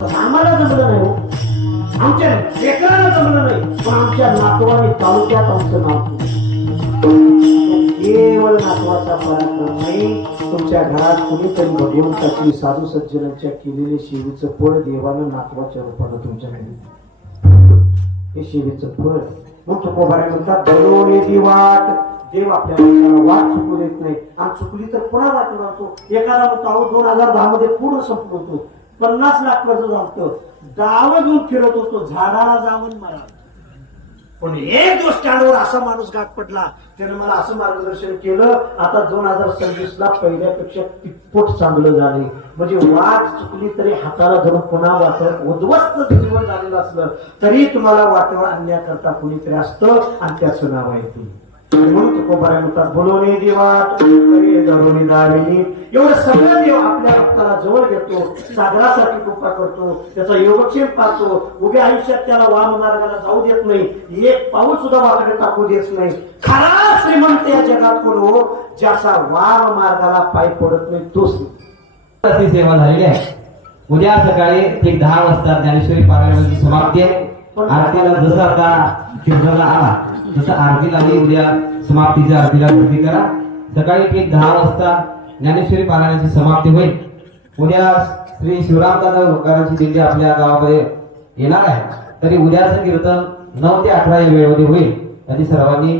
आम्हाला जमलं नाही हो, आमच्या लेकरांना जमलं नाही, पण आमच्या नातवाने तालुक्यात आमचं नाव केवळ नातवाचा पराक्रम नाही. तुमच्या घरात कुणीतरी भगवंताची साधू सज्जनांच्या केलेले शेवीचं फळ देवानं नातवाच्या रूपानं तुमच्या हे शेवीचं फळ. मग तुकोबारे म्हणतात बरोडे दी वाट. देव आपल्याला वाट चुकू देत नाही, आणि चुकली तर पुन्हा वाटून आणतो. एखादा म्हणतो 2010 मध्ये पूर्ण संपलो होतो, 50 लाख कर्ज झालं, दाव घेऊन फिरत होतो, झाडाला जाऊन मला. पण एक दिवस स्टँडवर असा माणूस गाठ पडला, त्याने मला असं मार्गदर्शन केलं, आता 2026 ला पहिल्यापेक्षा तिप्पट चांगलं झाले. म्हणजे वाट चुकली तरी हाताला धरून पुन्हा वाटत उद्ध्वस्त जीवन झालेलं असलं तरी तुम्हाला वाटेवर आणण्याकरता कुणीतरी असतं, आणि त्याचं नाव आहे तुम्ही. म्हणून तुकोबारे म्हणतात बोलवणे देवाट धरुणी दाविनी. एवढं सगळं देव आपल्या भक्ताला जवळ घेतो, सागरासाठी कृपा करतो, त्याचा योगक्षेम पाहतो. उभ्या आयुष्यात त्याला वाम मार्गाला जाऊ देत नाही, एक पाऊल सुद्धा वाकडे टाकू देत नाही. खरा श्रीमंत या जगात कोण हो, ज्याचा वाम मार्गाला पाय पडत नाही तोच. अशी सेवा झालेली आहे. उद्या सकाळी ठीक 10 वाजता ज्ञानेश्वरी पारायणाची समाप्ती आहे. आरतीला जसं आता कीर्तनाला आला तसं आरतीला उद्या समाप्तीच्या आरतीला गर्दी करा. सकाळी ठीक 10 वाजता ज्ञानेश्वरी पारायणाची समाप्ती होईल. उद्या श्री शिवरामदादा होकारांची दिंडी आपल्या गावामध्ये येणार आहे. तरी उद्याचं कीर्तन 9 ते 18 या वेळेमध्ये होईल. त्यांनी सर्वांनी